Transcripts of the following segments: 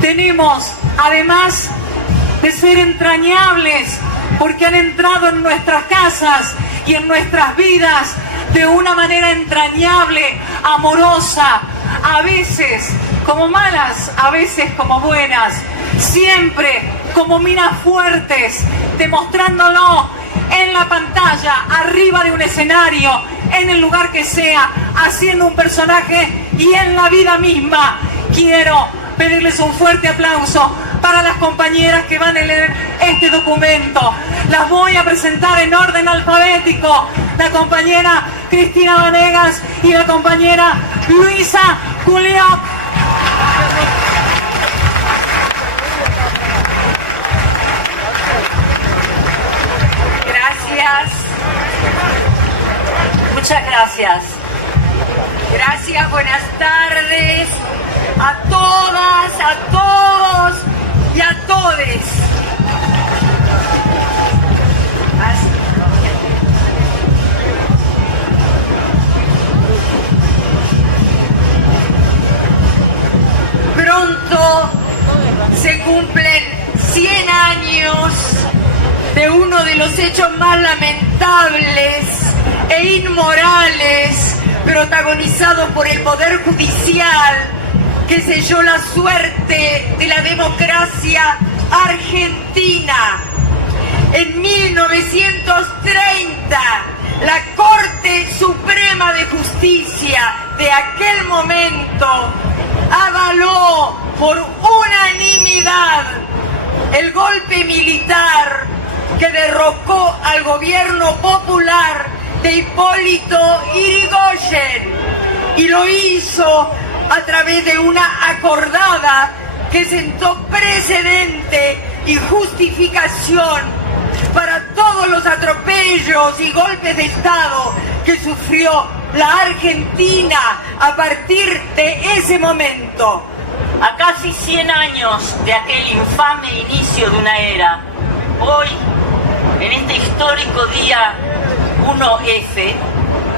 Tenemos, además de ser entrañables, porque han entrado en nuestras casas y en nuestras vidas de una manera entrañable, amorosa, a veces como malas, a veces como buenas, siempre como minas fuertes, demostrándolo en la pantalla, arriba de un escenario, en el lugar que sea, haciendo un personaje y en la vida misma. Quiero pedirles un fuerte aplauso para las compañeras que van a leer este documento. Las voy a presentar en orden alfabético. La compañera Cristina Vanegas y la compañera Luisa Julio. Gracias. Muchas gracias. Gracias, buenas tardes a todas, a todos y a todes. Pronto se cumplen 100 años de uno de los hechos más lamentables e inmorales protagonizados por el Poder Judicial que selló la suerte de la democracia argentina. En 1930, la Corte Suprema de Justicia de aquel momento avaló por unanimidad el golpe militar que derrocó al gobierno popular de Hipólito Yrigoyen, y lo hizo a través de una acordada que sentó precedente y justificación para todos los atropellos y golpes de Estado que sufrió la Argentina a partir de ese momento. A casi 100 años de aquel infame inicio de una era, hoy, en este histórico día 1F,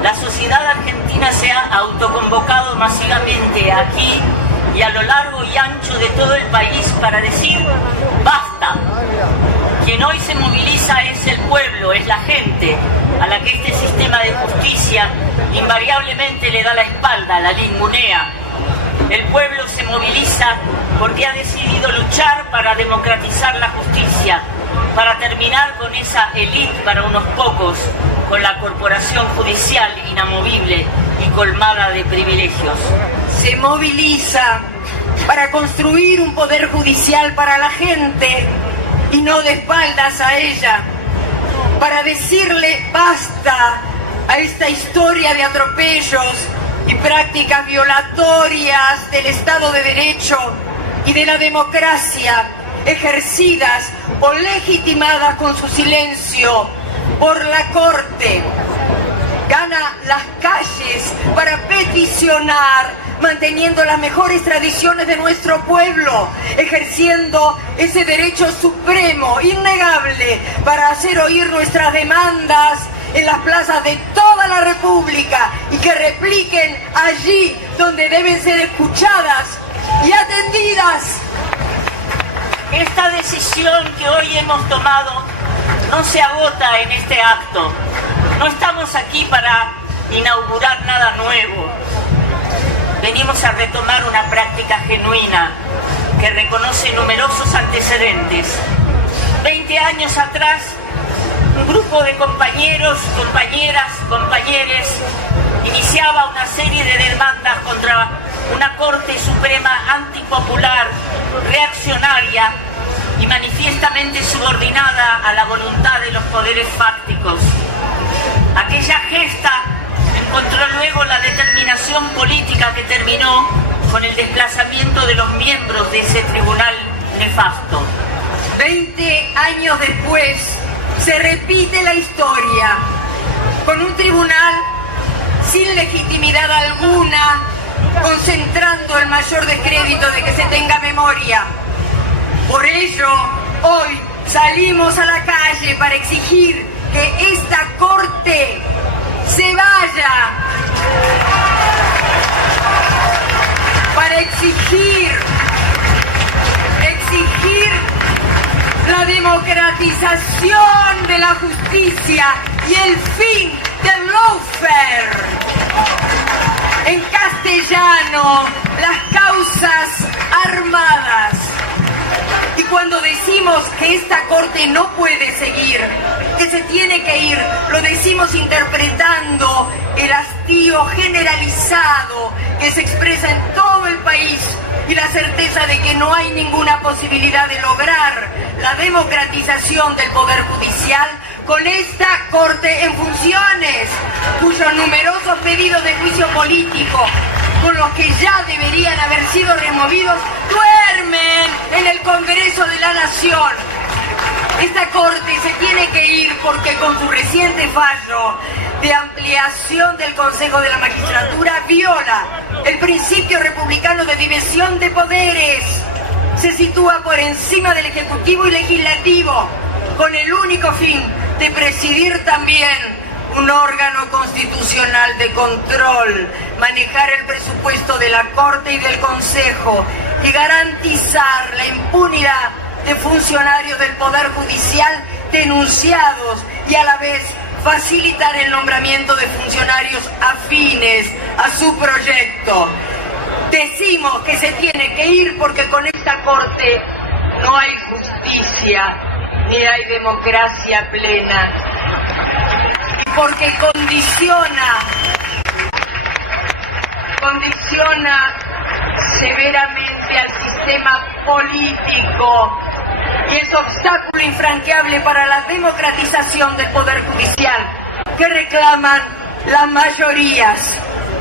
la sociedad argentina se ha autoconvocado masivamente aquí y a lo largo y ancho de todo el país para decir ¡basta! Quien hoy se moviliza es el pueblo, es la gente, a la que este sistema de justicia invariablemente le da la espalda, la ningunea. El pueblo se moviliza porque ha decidido luchar para democratizar la justicia, para terminar con esa élite para unos pocos, con la corporación judicial inamovible y colmada de privilegios. Se moviliza para construir un poder judicial para la gente y no de espaldas a ella, para decirle basta a esta historia de atropellos y prácticas violatorias del Estado de Derecho y de la democracia ejercidas o legitimadas con su silencio por la Corte. Gana las calles para peticionar, manteniendo las mejores tradiciones de nuestro pueblo, ejerciendo ese derecho supremo, innegable, para hacer oír nuestras demandas en las plazas de toda la República y que repliquen allí donde deben ser escuchadas y atendidas. Esta decisión que hoy hemos tomado no se agota en este acto. No estamos aquí para inaugurar nada nuevo. Venimos a retomar una práctica genuina que reconoce numerosos antecedentes. 20 años atrás, un grupo de compañeros, compañeras, compañeres iniciaba una serie de demandas contra una Corte Suprema antipopular, reaccionaria y manifiestamente subordinada a la voluntad de los poderes fácticos. Aquella gesta encontró luego la determinación política que terminó con el desplazamiento de los miembros de ese tribunal nefasto. 20 años después se repite la historia, con un tribunal sin legitimidad alguna, concentrando el mayor descrédito de que se tenga memoria. Por ello, hoy salimos a la calle para exigir que esta Corte se vaya, para exigir democratización de la justicia y el fin del lawfare. En castellano, las causas armadas. Y cuando decimos que esta corte no puede seguir, que se tiene que ir, lo decimos interpretando el hastío generalizado que se expresa en todo el país y la certeza de que no hay ninguna posibilidad de lograr la democratización del Poder Judicial con esta Corte en funciones, cuyos numerosos pedidos de juicio político, con los que ya deberían haber sido removidos, duermen en el Congreso de la Nación. Esta Corte se tiene que ir porque con su reciente fallo de ampliación del Consejo de la Magistratura viola el principio republicano de división de poderes. Se sitúa por encima del Ejecutivo y Legislativo con el único fin de presidir también un órgano constitucional de control, manejar el presupuesto de la Corte y del Consejo y garantizar la impunidad de funcionarios del Poder Judicial denunciados y a la vez facilitar el nombramiento de funcionarios afines a su proyecto. Decimos que se tiene que ir porque con esta Corte no hay justicia ni hay democracia plena. Porque condiciona severamente al sistema político y es obstáculo infranqueable para la democratización del Poder Judicial que reclaman las mayorías.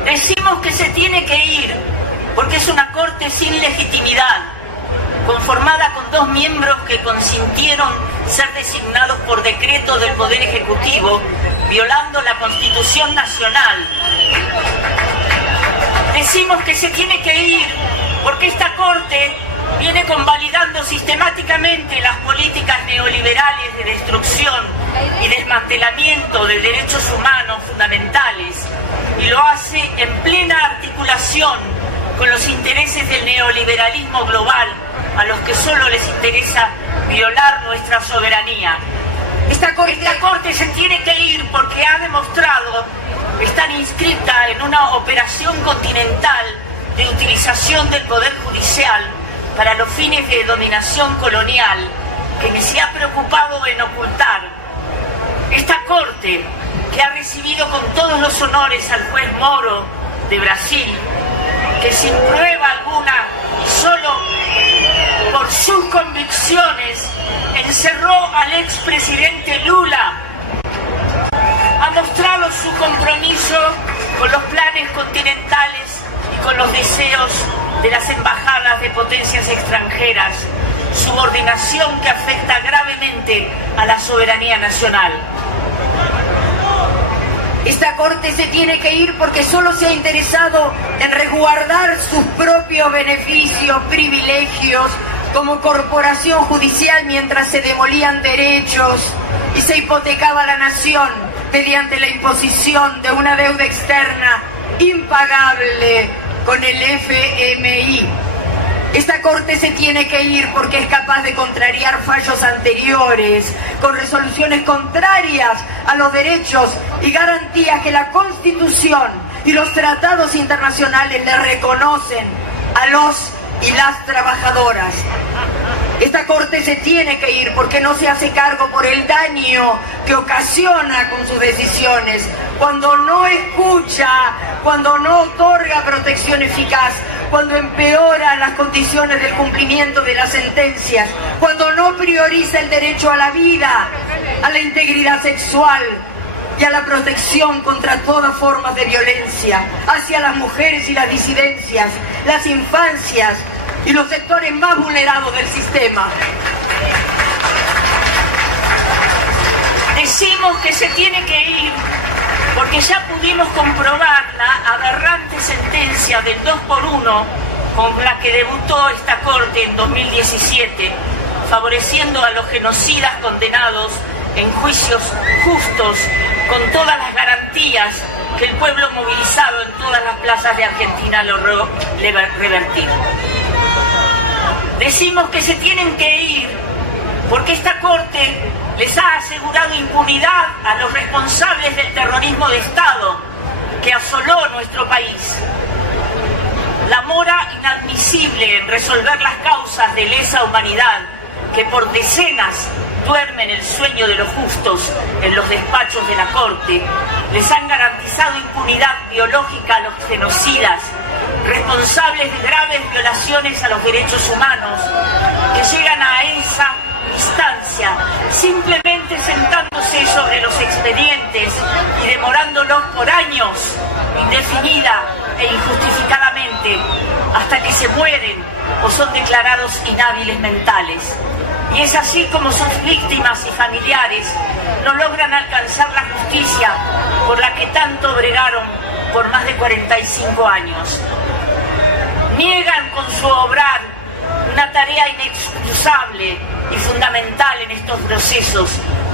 Decimos que se tiene que ir porque es una Corte sin legitimidad, conformada con 2 miembros que consintieron ser designados por decreto del Poder Ejecutivo, violando la Constitución Nacional. Decimos que se tiene que ir porque esta Corte viene convalidando sistemáticamente las políticas neoliberales de destrucción y desmantelamiento de derechos humanos fundamentales y lo hace en plena articulación con los intereses del neoliberalismo global, a los que solo les interesa violar nuestra soberanía. Esta Corte se tiene que ir porque ha demostrado estar inscrita en una operación continental de utilización del Poder Judicial para los fines de dominación colonial que ni se ha preocupado en ocultar. Esta Corte, que ha recibido con todos los honores al juez Moro de Brasil, que sin prueba alguna y solo por sus convicciones encerró al expresidente Lula, ha mostrado su compromiso con los planes continentales y con los deseos de las embajadas de potencias extranjeras, subordinación que afecta gravemente a la soberanía nacional. Esta Corte se tiene que ir porque solo se ha interesado en resguardar sus propios beneficios, privilegios, como corporación judicial mientras se demolían derechos y se hipotecaba la nación mediante la imposición de una deuda externa impagable con el FMI. Esta Corte se tiene que ir porque es capaz de contrariar fallos anteriores con resoluciones contrarias a los derechos y garantías que la Constitución y los tratados internacionales le reconocen a los y las trabajadoras. Esta Corte se tiene que ir porque no se hace cargo por el daño que ocasiona con sus decisiones, cuando no escucha, cuando no otorga protección eficaz, cuando empeora las condiciones del cumplimiento de las sentencias, cuando no prioriza el derecho a la vida, a la integridad sexual y a la protección contra todas formas de violencia hacia las mujeres y las disidencias, las infancias y los sectores más vulnerados del sistema. Decimos que se tiene que ir porque ya pudimos comprobar la aberrante sentencia del 2x1 con la que debutó esta Corte en 2017, favoreciendo a los genocidas condenados en juicios justos, con todas las garantías que el pueblo movilizado en todas las plazas de Argentina logró revertir. Decimos que se tienen que ir porque esta Corte les ha asegurado impunidad a los responsables del terrorismo de Estado que asoló nuestro país. La mora inadmisible en resolver las causas de lesa humanidad que por decenas duermen el sueño de los justos en los despachos de la Corte, les han garantizado impunidad biológica a los genocidas, responsables de graves violaciones a los derechos humanos, que llegan a esa instancia simplemente sentándose sobre los expedientes y demorándolos por años, indefinida e injustificadamente, hasta que se mueren o son declarados inhábiles mentales. Y es así como sus víctimas y familiares no logran alcanzar la justicia por la que tanto bregaron por más de 45 años. Niegan con su obrar una tarea inexcusable y fundamental en estos procesos,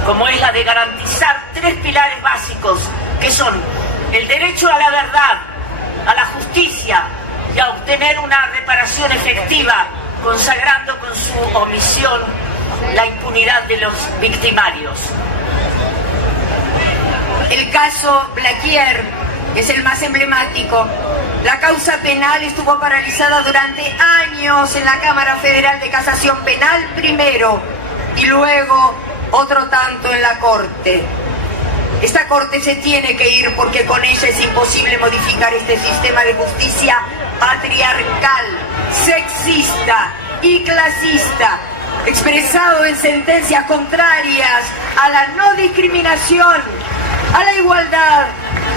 como es la de garantizar 3 pilares básicos, que son el derecho a la verdad, a la justicia y a obtener una reparación efectiva, consagrando con su omisión la impunidad de los victimarios. El caso Blaquier es el más emblemático. La causa penal estuvo paralizada durante años en la Cámara Federal de Casación Penal primero y luego otro tanto en la Corte. Esta Corte se tiene que ir porque con ella es imposible modificar este sistema de justicia patriarcal, sexista y clasista, expresado en sentencias contrarias a la no discriminación, a la igualdad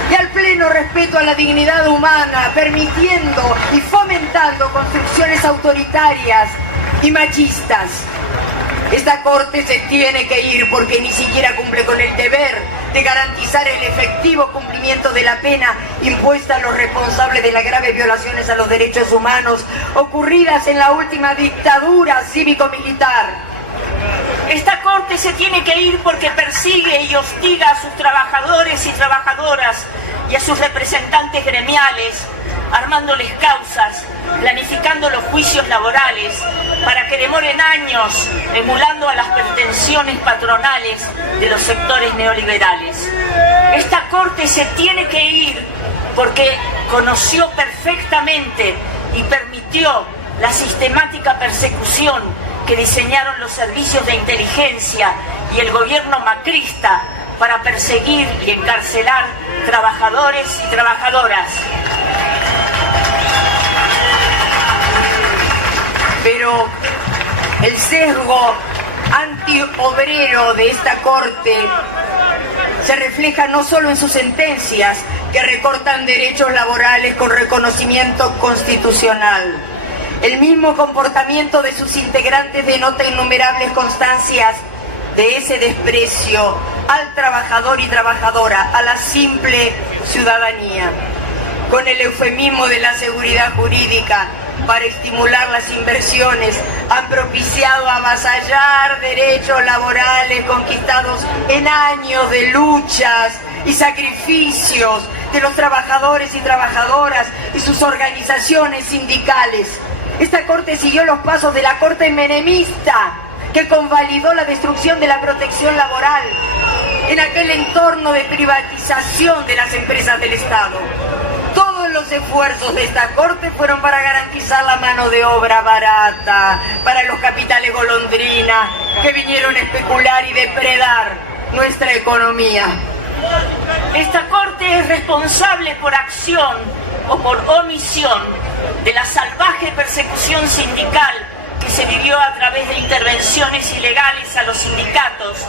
y al pleno respeto a la dignidad humana, permitiendo y fomentando construcciones autoritarias y machistas. Esta Corte se tiene que ir porque ni siquiera cumple con el deber de garantizar el efectivo cumplimiento de la pena impuesta a los responsables de las graves violaciones a los derechos humanos ocurridas en la última dictadura cívico-militar. Esta Corte se tiene que ir porque persigue y hostiga a sus trabajadores y trabajadoras y a sus representantes gremiales, armándoles causas, planificando los juicios laborales para que demoren años, emulando a las pretensiones patronales de los sectores neoliberales. Esta Corte se tiene que ir porque conoció perfectamente y permitió la sistemática persecución que diseñaron los servicios de inteligencia y el gobierno macrista para perseguir y encarcelar trabajadores y trabajadoras. Pero el sesgo antiobrero de esta Corte se refleja no solo en sus sentencias, que recortan derechos laborales con reconocimiento constitucional. El mismo comportamiento de sus integrantes denota innumerables constancias de ese desprecio al trabajador y trabajadora, a la simple ciudadanía. Con el eufemismo de la seguridad jurídica para estimular las inversiones, han propiciado avasallar derechos laborales conquistados en años de luchas y sacrificios de los trabajadores y trabajadoras y sus organizaciones sindicales. Esta Corte siguió los pasos de la Corte menemista, que convalidó la destrucción de la protección laboral en aquel entorno de privatización de las empresas del Estado. Todos los esfuerzos de esta Corte fueron para garantizar la mano de obra barata para los capitales golondrina que vinieron a especular y depredar nuestra economía. Esta Corte es responsable por acción o por omisión de la salvaje persecución sindical que se vivió a través de intervenciones ilegales a los sindicatos,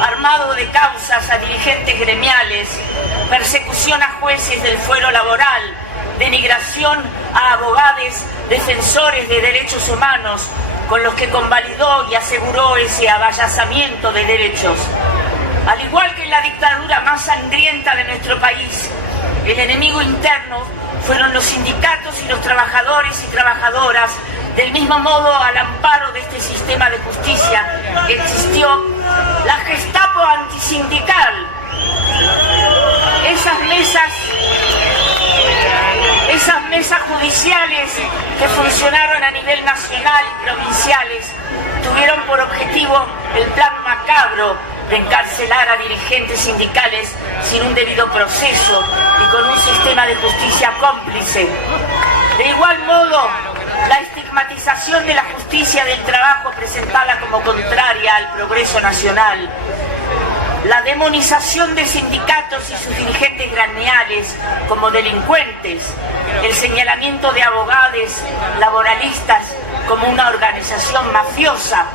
armado de causas a dirigentes gremiales, persecución a jueces del fuero laboral, denigración a abogados defensores de derechos humanos, con los que convalidó y aseguró ese avallazamiento de derechos. Al igual que en la dictadura más sangrienta de nuestro país, el enemigo interno fueron los sindicatos y los trabajadores y trabajadoras. Del mismo modo, al amparo de este sistema de justicia, existió la Gestapo antisindical. Esas mesas judiciales que funcionaron a nivel nacional y provinciales tuvieron por objetivo el plan macabro de encarcelar a dirigentes sindicales sin un debido proceso y con un sistema de justicia cómplice. De igual modo, la estigmatización de la justicia del trabajo presentada como contraria al progreso nacional, la demonización de sindicatos y sus dirigentes gremiales como delincuentes, el señalamiento de abogados laboralistas como una organización mafiosa,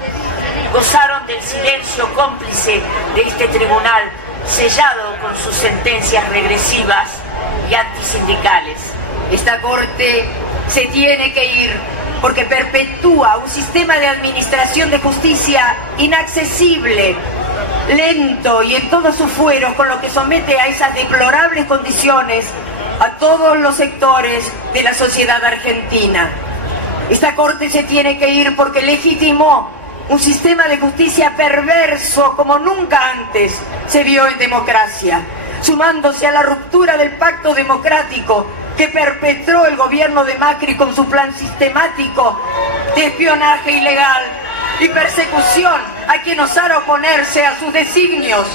gozaron del silencio cómplice de este tribunal, sellado con sus sentencias regresivas y antisindicales. Esta Corte se tiene que ir porque perpetúa un sistema de administración de justicia inaccesible, lento y en todos sus fueros, con lo que somete a esas deplorables condiciones a todos los sectores de la sociedad argentina. Esta Corte se tiene que ir porque legitimó un sistema de justicia perverso como nunca antes se vio en democracia, sumándose a la ruptura del pacto democrático que perpetró el gobierno de Macri con su plan sistemático de espionaje ilegal y persecución a quien osara oponerse a sus designios.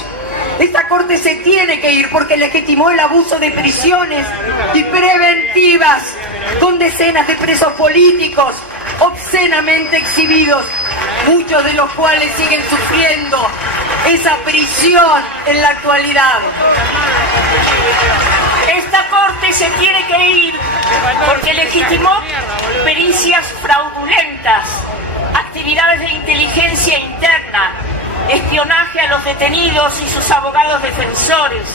Esta Corte se tiene que ir porque legitimó el abuso de prisiones y preventivas con decenas de presos políticos obscenamente exhibidos, muchos de los cuales siguen sufriendo esa prisión en la actualidad. Esta Corte se tiene que ir porque legitimó pericias fraudulentas, actividades de inteligencia interna, espionaje a los detenidos y sus abogados defensores,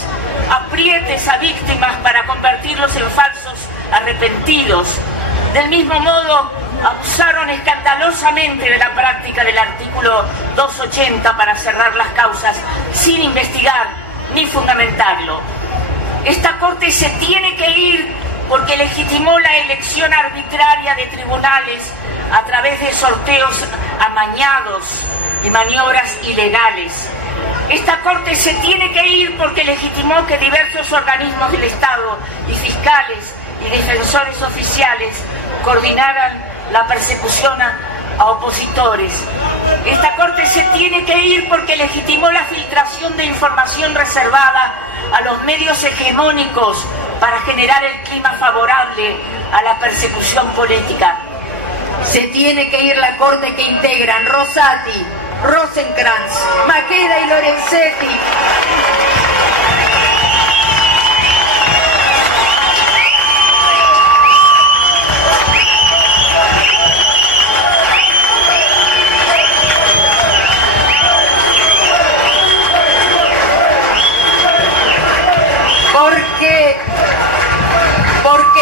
aprietes a víctimas para convertirlos en falsos arrepentidos. Del mismo modo, abusaron escandalosamente de la práctica del artículo 280 para cerrar las causas sin investigar ni fundamentarlo. Esta Corte se tiene que ir porque legitimó la elección arbitraria de tribunales a través de sorteos amañados y maniobras ilegales. Esta Corte se tiene que ir porque legitimó que diversos organismos del Estado y fiscales y defensores oficiales coordinaran la persecución a opositores. Esta Corte se tiene que ir porque legitimó la filtración de información reservada a los medios hegemónicos para generar el clima favorable a la persecución política. Se tiene que ir la Corte que integran Rosati, Rosenkrantz, Maqueda y Lorenzetti. Porque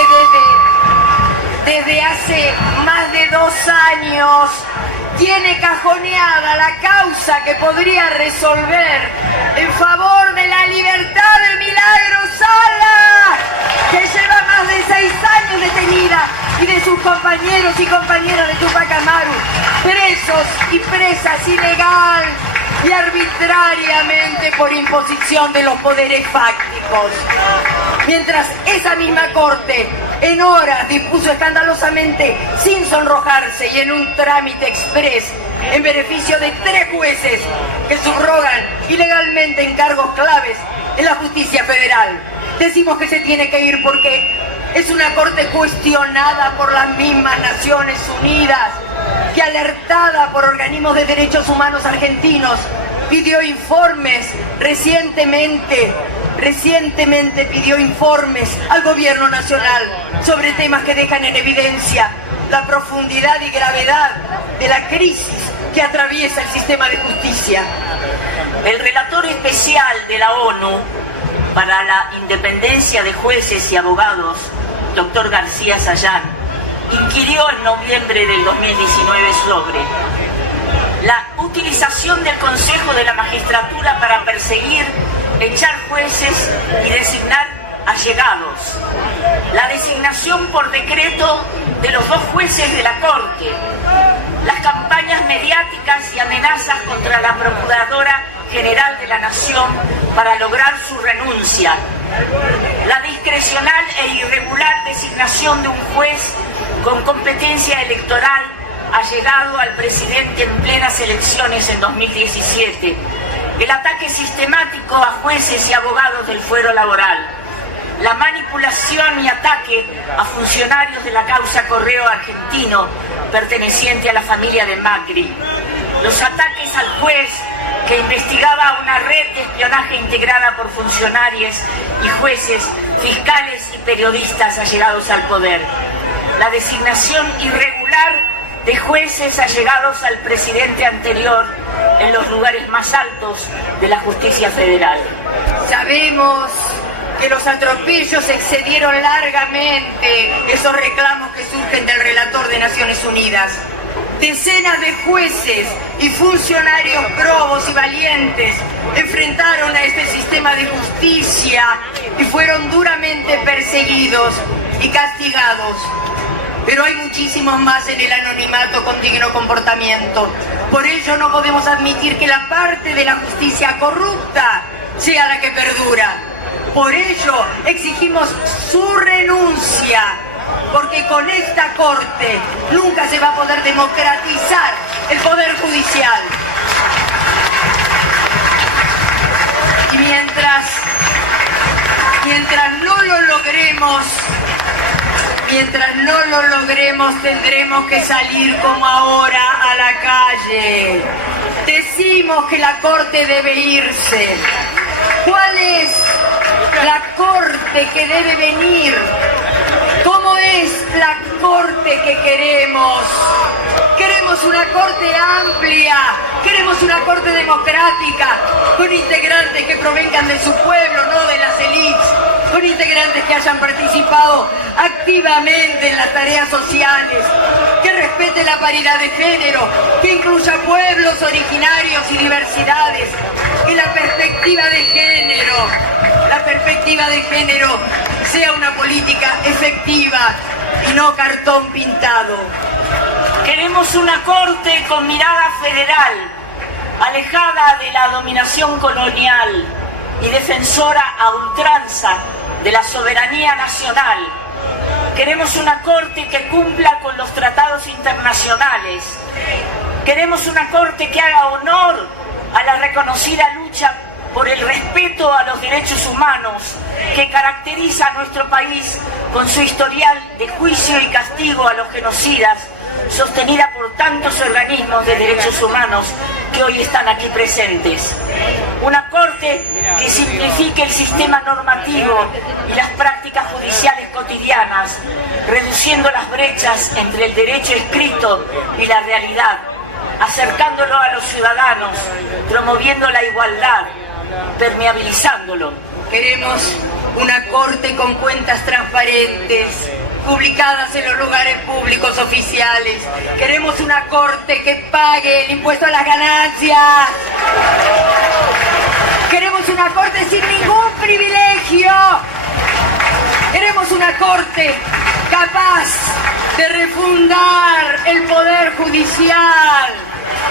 desde hace más de 2 años tiene cajoneada la causa que podría resolver en favor de la libertad del Milagro Sala, que lleva más de 6 años detenida, y de sus compañeros y compañeras de Tupac Amaru, presos y presas ilegal y arbitrariamente por imposición de los poderes fácticos. Mientras esa misma Corte en horas dispuso escandalosamente, sin sonrojarse y en un trámite express, en beneficio de 3 jueces que subrogan ilegalmente encargos claves en la justicia federal. Decimos que se tiene que ir porque es una Corte cuestionada por las mismas Naciones Unidas, que alertada por organismos de derechos humanos argentinos pidió informes recientemente pidió informes al gobierno nacional sobre temas que dejan en evidencia la profundidad y gravedad de la crisis que atraviesa el sistema de justicia. El relator especial de la ONU para la independencia de jueces y abogados, doctor García Sayán, inquirió en noviembre del 2019 sobre la utilización del Consejo de la Magistratura para perseguir, echar jueces y designar allegados, la designación por decreto de los 2 jueces de la Corte, las campañas mediáticas y amenazas contra la Procuradora General de la Nación para lograr su renuncia, la discrecional e irregular designación de un juez con competencia electoral allegado al presidente en plenas elecciones en 2017, el ataque sistemático a jueces y abogados del fuero laboral, la manipulación y ataque a funcionarios de la causa Correo Argentino perteneciente a la familia de Macri, los ataques al juez que investigaba una red de espionaje integrada por funcionarios y jueces, fiscales y periodistas allegados al poder, la designación irregular de jueces allegados al presidente anterior en los lugares más altos de la justicia federal. Sabemos que los atropellos excedieron largamente esos reclamos que surgen del relator de Naciones Unidas. Decenas de jueces y funcionarios probos y valientes enfrentaron a este sistema de justicia y fueron duramente perseguidos y castigados. Pero hay muchísimos más en el anonimato con digno comportamiento. Por ello no podemos admitir que la parte de la justicia corrupta sea la que perdura. Por ello exigimos su renuncia, porque con esta Corte nunca se va a poder democratizar el Poder Judicial. Y mientras no lo logremos, tendremos que salir como ahora a la calle. Decimos que la Corte debe irse. ¿Cuál es la Corte que debe venir? ¿Cómo es la Corte que queremos? Queremos una Corte amplia, queremos una Corte democrática, con integrantes que provengan de su pueblo, no de las élites, con integrantes que hayan participado activamente en las tareas sociales, que respete la paridad de género, que incluya pueblos originarios y diversidades, que la perspectiva de género sea una política efectiva y no cartón pintado. Queremos una Corte con mirada federal, alejada de la dominación colonial y defensora a ultranza de la soberanía nacional. Queremos una Corte que cumpla con los tratados internacionales. Queremos una Corte que haga honor a la reconocida lucha por el respeto a los derechos humanos que caracteriza a nuestro país con su historial de juicio y castigo a los genocidas, sostenida por tantos organismos de derechos humanos que hoy están aquí presentes. Una Corte que simplifique el sistema normativo y las prácticas judiciales cotidianas, reduciendo las brechas entre el derecho escrito y la realidad, acercándolo a los ciudadanos, promoviendo la igualdad, permeabilizándolo. Queremos una Corte con cuentas transparentes, publicadas en los lugares públicos oficiales. Queremos una Corte que pague el impuesto a las ganancias. Queremos una Corte sin ningún privilegio. Queremos una Corte capaz de refundar el Poder Judicial,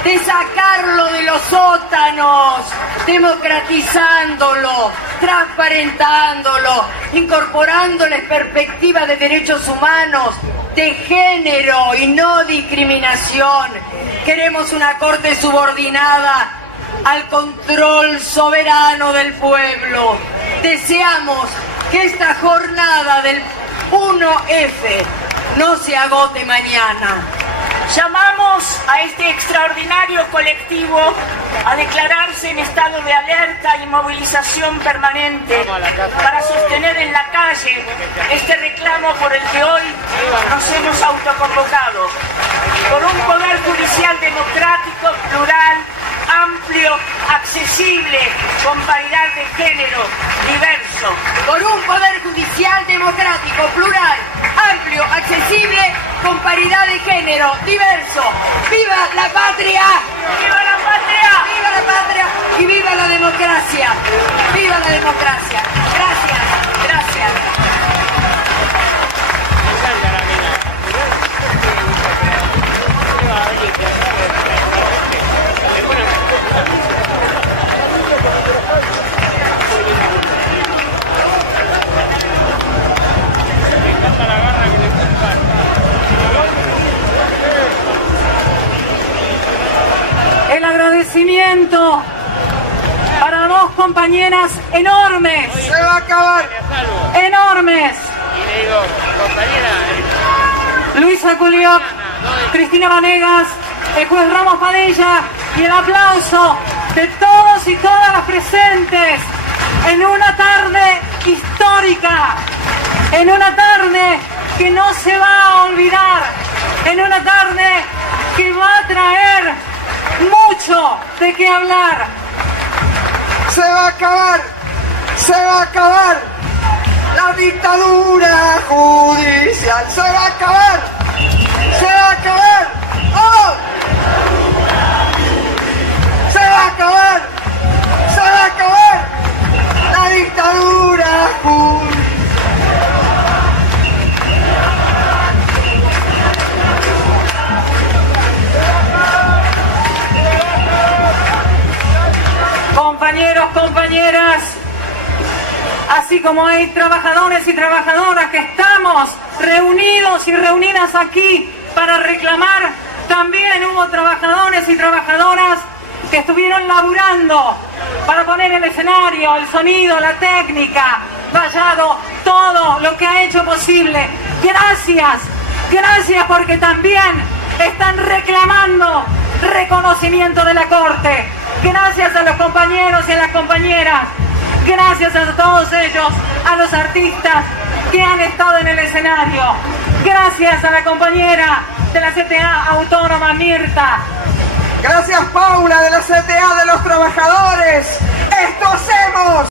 de sacarlo de los sótanos, democratizándolo, transparentándolo, incorporándoles perspectiva de derechos humanos, de género y no discriminación. Queremos una Corte subordinada al control soberano del pueblo. Deseamos que esta jornada del 1F no se agote mañana. Llamamos a este extraordinario colectivo a declararse en estado de alerta y movilización permanente para sostener en la calle este reclamo por el que hoy nos hemos autoconvocado, por un poder judicial democrático, plural, amplio, accesible, con paridad de género, diverso. Por un poder judicial democrático, plural, amplio, accesible, con paridad de género, diverso. ¡Viva la patria! ¡Viva la patria! ¡Viva la patria! ¡Y viva la democracia! ¡Viva la democracia! Gracias, gracias. agradecimiento para dos compañeras enormes. Se va a acabar. Enormes. Luisa Culiop, Cristina Vanegas, el juez Ramos Padilla y el aplauso de todos y todas las presentes en una tarde histórica, en una tarde que no se va a olvidar, en una tarde que va a traer mucho de qué hablar. Se va a acabar. Se va a acabar. La dictadura judicial. Se va a acabar. Se va a acabar. ¡Vamos! Se va a acabar. Se va a acabar. La dictadura judicial. Compañeros, compañeras, así como hay trabajadores y trabajadoras que estamos reunidos y reunidas aquí para reclamar, también hubo trabajadores y trabajadoras que estuvieron laburando para poner el escenario, el sonido, la técnica, Vallado, todo lo que ha hecho posible. Gracias, gracias porque también están reclamando reconocimiento de la Corte. Gracias a los compañeros y a las compañeras. Gracias a todos ellos, a los artistas que han estado en el escenario. Gracias a la compañera de la CTA Autónoma, Mirta. Gracias, Paula, de la CTA de los Trabajadores. ¡Esto hacemos!